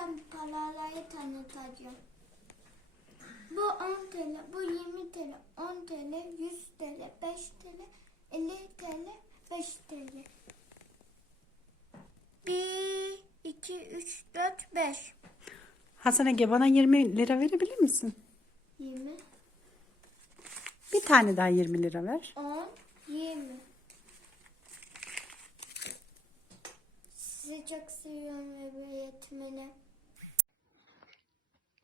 Size paraları tanıtacağım. Bu 10 TL, bu 20 TL, 10 TL, 100 TL, 5 TL, 50 TL, 5 TL. 1, 2, 3, 4, 5. Hasan Ege bana 20 lira verebilir misin? 20, Bir tane daha 20 lira ver. 10, 20. Sizi çok seviyorum öğretmenim.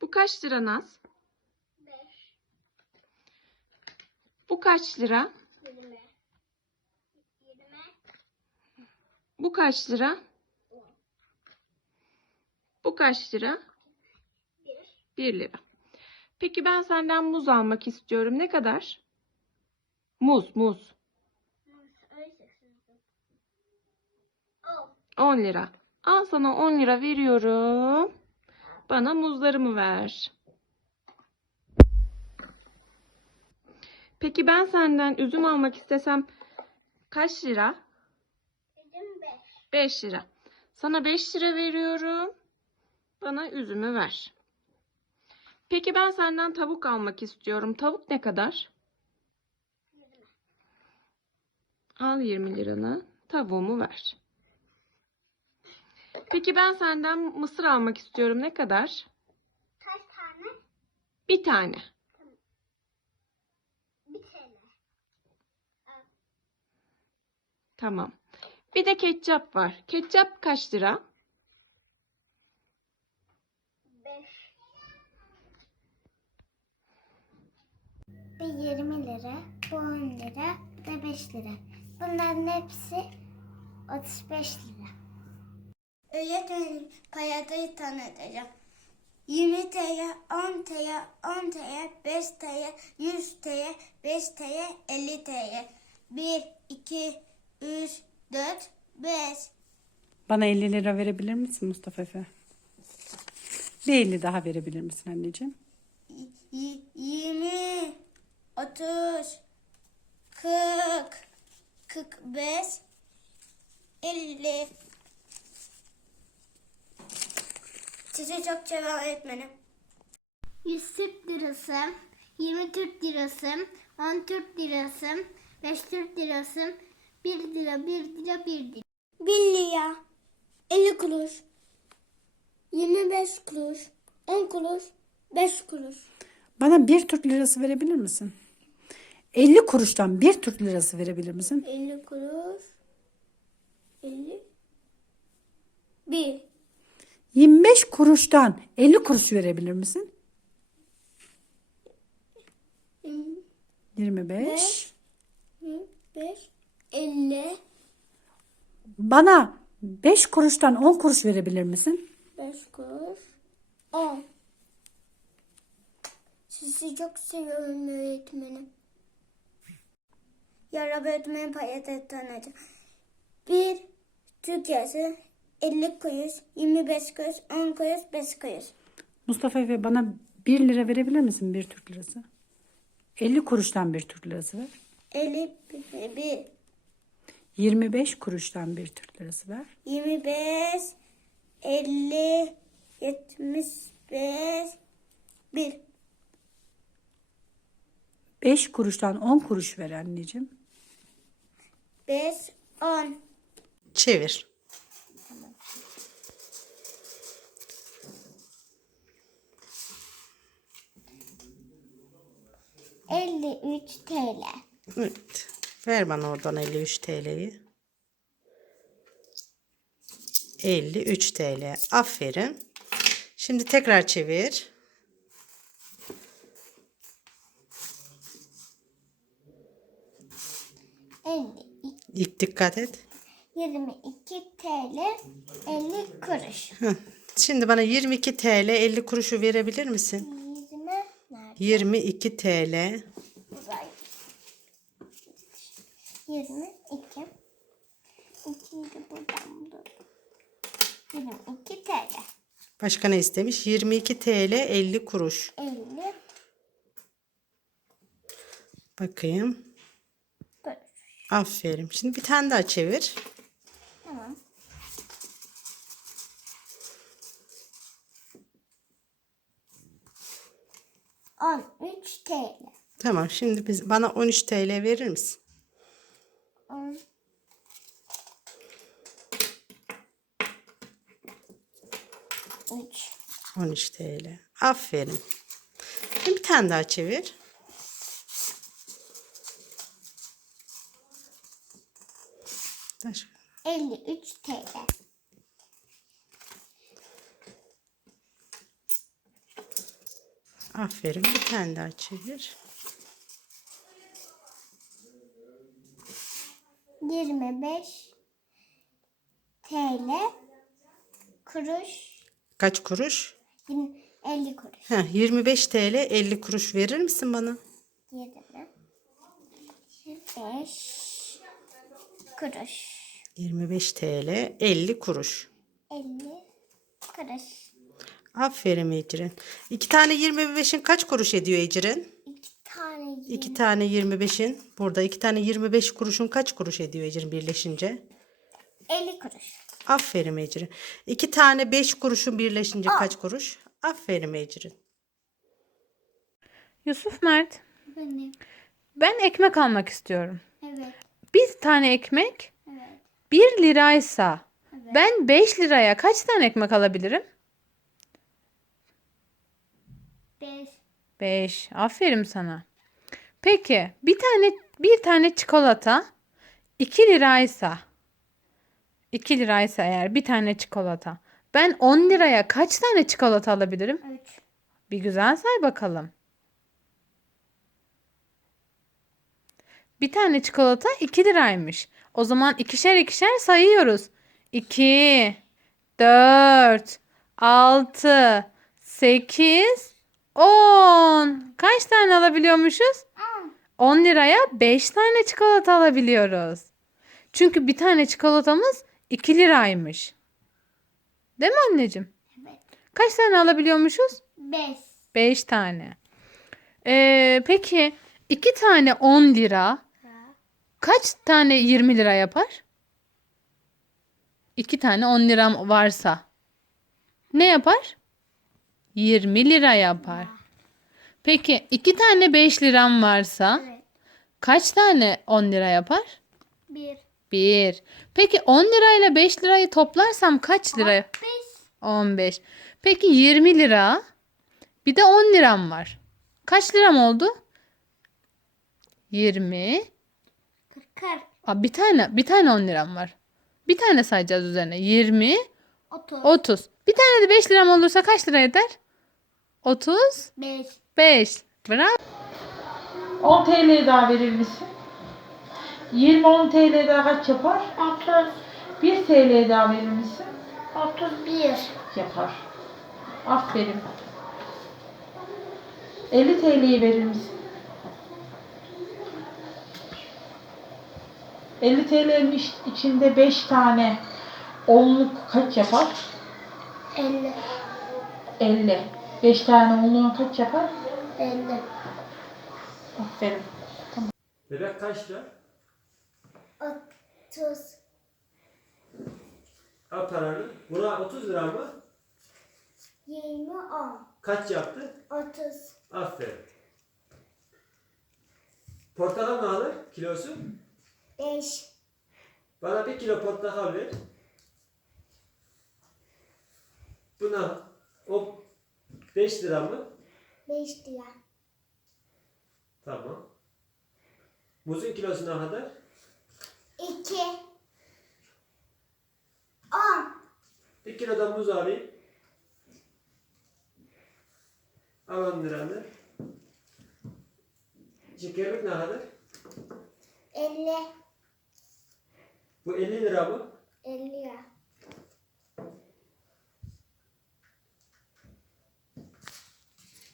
Bu kaç lira Naz? 5, Bu kaç lira? 20, 20, Bu kaç lira? Bu kaç lira? 1 lira. Peki ben senden muz almak istiyorum. Ne kadar? Muz, muz. 10 lira. Al sana 10 lira veriyorum. Bana muzlarımı ver. Peki ben senden üzüm almak istesem kaç lira? 5 lira. Sana 5 lira veriyorum. Bana üzümü ver. Peki ben senden tavuk almak istiyorum. Tavuk ne kadar? Al 20 liranı. Tavuğumu ver. Peki ben senden mısır almak istiyorum. Ne kadar? Kaç tane? Bir tane. Bir TL. Tamam. Bir de ketçap var. Ketçap kaç lira? 5. Bir 20 lira, bu 10 lira, bu da 5 lira. Bunların hepsi 35 lira. Öğretmenim payadayı tanıtacağım. 20 TL, 10 TL, 10 TL, 5 TL, 100 TL, 5 TL, 50 TL. 1, 2, 3, 4, 5. Bana 50 lira verebilir misin Mustafa Efe? Bir 50 daha verebilir misin anneciğim? Y- 20, 30, 40, 45, 50. Sizi çok seviyorum öğretmenim. 100 Türk lirası, 20 Türk lirası, 10 Türk lirası, 5 Türk lirası, 1 lira, 1 lira, 1 lira. 1 lira, 50 kuruş, 25 kuruş, 10 kuruş, 5 kuruş. Bana bir Türk lirası verebilir misin? 50 kuruştan bir Türk lirası verebilir misin? 50 kuruş. 50. 1. 25 kuruştan 50 kuruş verebilir misin? 25. 5. 50. Bana 5 kuruştan 10 kuruş verebilir misin? 5 kuruş. 10. Sizi çok seviyorum öğretmenim. Yarab öğretmenim payete tanıcı. 1. Türkiye'si 50 kuruş, 25 kuruş, 10 kuruş, 5 kuruş. Mustafa Efe bana 1 lira verebilir misin bir Türk lirası? 50 kuruştan bir Türk lirası ver. 50, 1, 25 kuruştan bir Türk lirası ver. 25, 50, 75, 1. 5 kuruştan 10 kuruş ver anneciğim. 5, 10. Çevir. Elli üç TL. Evet. Ver bana oradan 53 TL'yi. 53 TL. Aferin. Şimdi tekrar çevir. İlk dikkat et. yirmi iki TL elli kuruş. Heh. Şimdi bana 22 TL 50 kuruşu verebilir misin? Yirmi nerede? 22 TL. Burayı. Yirmi iki. İkiyi de buradan bulalım. Yirmi iki TL. Başka ne istemiş? 22 TL 50 kuruş. Elli. Bakayım. Aferin. Şimdi bir tane daha çevir. Tamam. On üç TL. Tamam. Şimdi biz bana 13 TL verir misin? On. Üç. 13 TL. Aferin. Şimdi bir tane daha çevir. Taş- Elli üç TL. Aferin. Bir tane daha çevir. Yirmi beş TL. Kuruş. Kaç kuruş? Yirmi- Elli kuruş. Heh, 25 TL 50 kuruş verir misin bana? Yirmi. Beş. Kuruş. 25 TL 50 kuruş. Elli kuruş. Aferin Ecrin. İki tane 25'in kaç kuruş ediyor Ecrin? İki tane yirmi. İki tane 25'in. Burada iki tane 25 kuruşun kaç kuruş ediyor Ecrin birleşince? Elli kuruş. Aferin Ecrin. İki tane 5 kuruşun birleşince kaç kuruş? Aferin Ecrin. Yusuf Mert, Benim. ben ekmek almak istiyorum. Evet. Bir tane ekmek Evet. 1 liraysa ben 5 liraya kaç tane ekmek alabilirim? Beş. 5. Aferin sana. Peki bir tane bir tane çikolata 2 liraysa 2 liraysa eğer bir tane çikolata ben 10 liraya kaç tane çikolata alabilirim? Üç. Bir güzel say bakalım. Bir tane çikolata 2 liraymış. O zaman ikişer ikişer sayıyoruz. 2, 4, 6, 8, 10. Kaç tane alabiliyormuşuz? 10 liraya 5 tane çikolata alabiliyoruz. Çünkü bir tane çikolatamız 2 liraymış. Değil mi anneciğim? Evet. Kaç tane alabiliyormuşuz? Beş. 5 tane. Ee, peki 2 tane 10 lira kaç tane 20 lira yapar? 2 tane 10 liram varsa ne yapar? 20 lira yapar. Peki 2 tane 5 liram varsa Evet. kaç tane 10 lira yapar? Bir. 1. Peki 10 lirayla 5 lirayı toplarsam kaç lira? Beş. 15. Peki 20 lira. Bir de 10 liram var. Kaç liram oldu? 20. Kırk. Aa, bir tane bir tane 10 liram var. Bir tane sayacağız üzerine. 20, Otuz. 30. Bir tane de 5 liram olursa kaç lira eder? 35. Beş. Bravo. 10 TL daha verir misin? 20 10 TL daha kaç yapar? Otuz. 1 TL daha verir misin? Otuz bir. Yapar. Aferin. 50 TL'yi verir misin? 50 TL'nin iç- içinde 5 tane onluk kaç yapar? Elli. 50. 5 tane onluğun kaç yapar? Elli. Aferin. Bebek kaç lira? Otuz. Al paranı. Buna 30 lira mı? Yirmi on. Kaç yaptı? Otuz. Aferin. Portakal ne alır? Kilosu? Beş. Bana bir kilo portakal ver. Buna o 5 lira mı? 5 lira. Tamam. Muzun kilosu ne kadar? 2 10 1 kilodan muz alayım. Al 10 liranı. Şekerlik ne kadar? 50. Bu 50 lira mı? 50.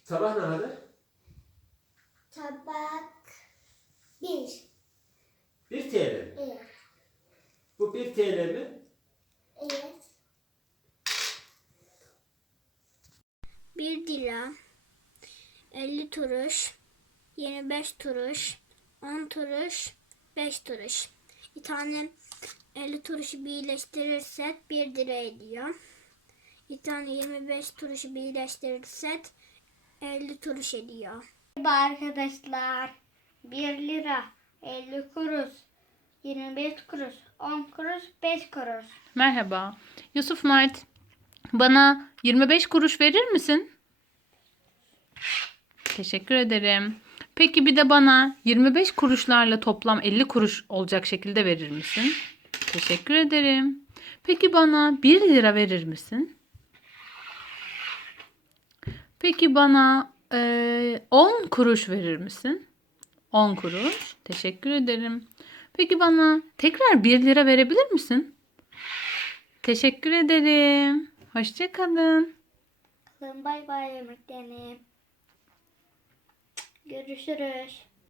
Sabah ne haber? Tabak bir. Bir TL mi? Evet. Bu bir TL mi? Evet. Bir lira. 50 turuş. 25 turuş. 10 turuş. 5 turuş. Bir tane 50 turuşu birleştirirsek 1 lira ediyor. Bir tane 25 turuşu birleştirirsek 50 turuş ediyor. Merhaba arkadaşlar. 1 lira, 50 kuruş, 25 kuruş, 10 kuruş, 5 kuruş. Merhaba. Yusuf Mert. Bana 25 kuruş verir misin? Teşekkür ederim. Peki bir de bana 25 kuruşlarla toplam 50 kuruş olacak şekilde verir misin? Teşekkür ederim. Peki bana 1 lira verir misin? Peki bana eee, 10 kuruş verir misin? 10 kuruş. Teşekkür ederim. Peki bana tekrar 1 lira verebilir misin? Teşekkür ederim. Hoşçakalın. Bay bay yemeklerim. Görüşürüz.